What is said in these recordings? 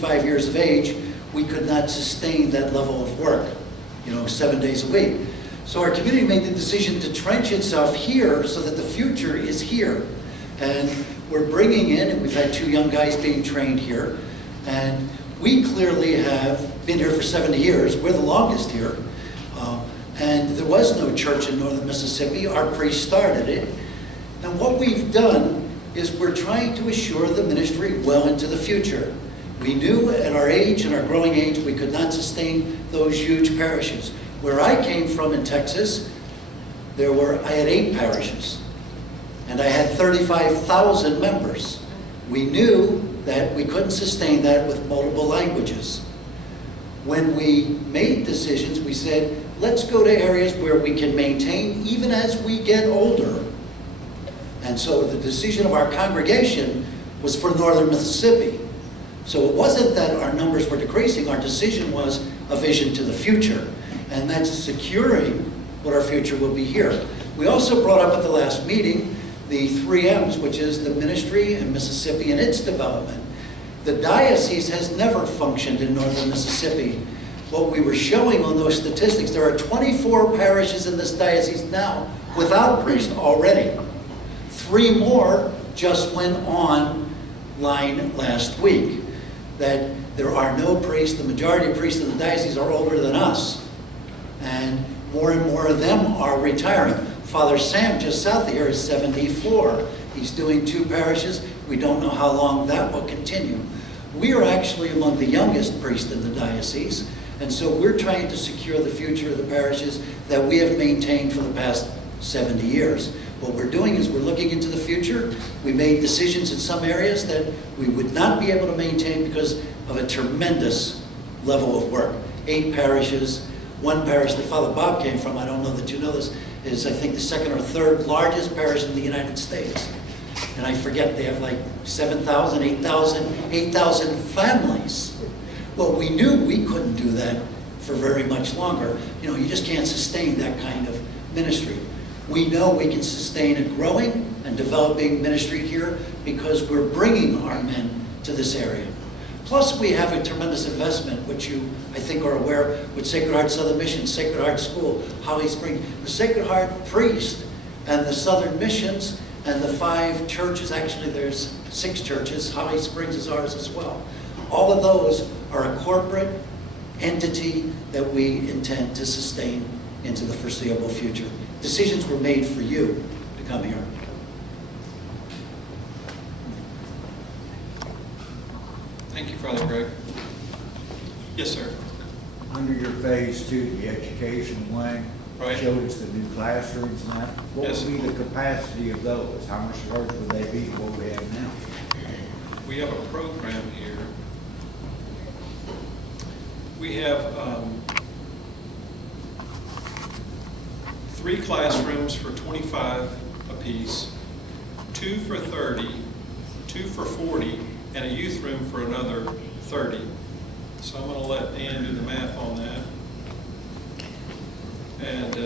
65 years of age, we could not sustain that level of work, 7 days a week. So our community made the decision to trench itself here so that the future is here. And we're bringing in, and we've had 2 young guys being trained here, and we clearly have been here for 70 years. We're the longest here. And there was no church in northern Mississippi. Our priest started it. And what we've done is we're trying to assure the ministry well into the future. We knew at our age and our growing age we could not sustain those huge parishes. Where I came from in Texas, I had 8 parishes. And I had 35,000 members. We knew that we couldn't sustain that with multiple languages. When we made decisions, we said, let's go to areas where we can maintain even as we get older. And so the decision of our congregation was for northern Mississippi. So it wasn't that our numbers were decreasing, our decision was a vision to the future. And that's securing what our future will be here. We also brought up at the last meeting the 3 M's, which is the ministry in Mississippi and its development. The diocese has never functioned in northern Mississippi. What we were showing on those statistics, there are 24 parishes in this diocese now without priest already. 3 more just went online last week. That there are no priests. The majority of priests in the diocese are older than us. And more of them are retiring. Father Sam, just south of here, is 74. He's doing 2 parishes. We don't know how long that will continue. We are actually among the youngest priests in the diocese, and so we're trying to secure the future of the parishes that we have maintained for the past 70 years. What we're doing is we're looking into the future. We made decisions in some areas that we would not be able to maintain because of a tremendous level of work. 8 parishes. 1 parish that Father Bob came from, I don't know that you know this, is I think the 2nd or 3rd largest parish in the United States. And I forget, they have like 7,000, 8,000 families. Well, we knew we couldn't do that for very much longer. You just can't sustain that kind of ministry. We know we can sustain a growing and developing ministry here because we're bringing our men to this area. Plus, we have a tremendous investment, which you, I think, are aware, with Sacred Heart Southern Mission, Sacred Heart School, Holly Springs. The Sacred Heart priest and the Southern Missions and the 5 churches, actually there's 6 churches, Holly Springs is ours as well. All of those are a corporate entity that we intend to sustain into the foreseeable future. Decisions were made for you to come here. Thank you, Father Greg. Yes, sir. Under your phase 2, the education wing, Right. showed us the new classrooms and that. What Yes. would be the capacity of those? How much larger would they be than what we have now? We have a program here. We have 3 classrooms for 25 apiece, 2 for 30, 2 for 40, and a youth room for another 30. So I'm going to let Ann do the math on that. And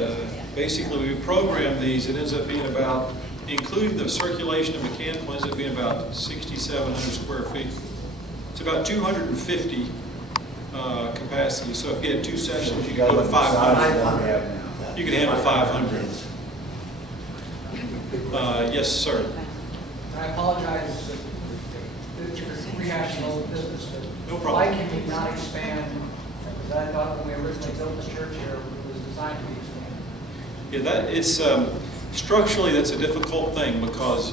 basically, we program these. It ends up being about, including the circulation and mechanical, ends up being about 6,700 square feet. It's about 250 capacity. So if you had 2 sessions, you could go to 500. You could handle 500. Yes, sir. I apologize for rehashing old business, but No problem. why can we not expand? Because I thought when we originally built the church here, it was designed to be expanded. Yeah, it's structurally that's a difficult thing because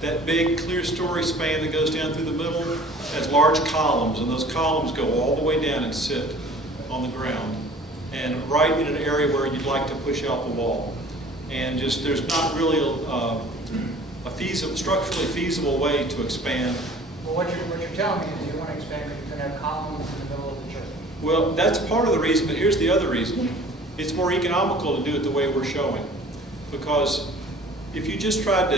that big clear story span that goes down through the middle has large columns, and those columns go all the way down and sit on the ground, and right in an area where you'd like to push out the wall, and just there's not really a structurally feasible way to expand. Well, what you're telling me is you want to expand because you're going to have columns in the middle of the church. Well, that's part of the reason, but here's the other reason. It's more economical to do it the way we're showing. Because if you just tried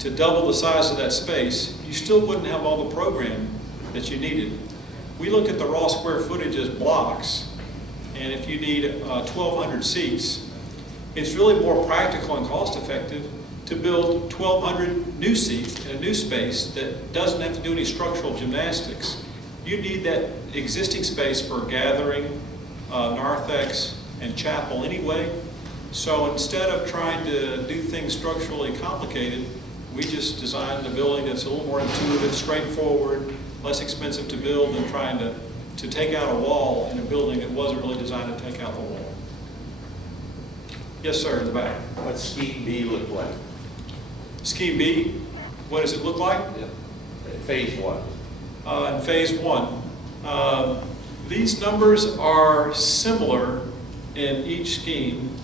to double the size of that space, you still wouldn't have all the program that you needed. We looked at the raw square footage as blocks, and if you need 1,200 seats, it's really more practical and cost effective to build 1,200 new seats in a new space that doesn't have to do any structural gymnastics you need that existing space for gathering, narthex, and chapel anyway. So instead of trying to do things structurally complicated, we just designed a building that's a little more intuitive, straightforward, less expensive to build than trying to take out a wall in a building that wasn't really designed to take out the wall. Yes, sir, in the back. What's scheme B look like? Scheme B, what does it look like? Phase one. In phase one. These numbers are similar in each scheme.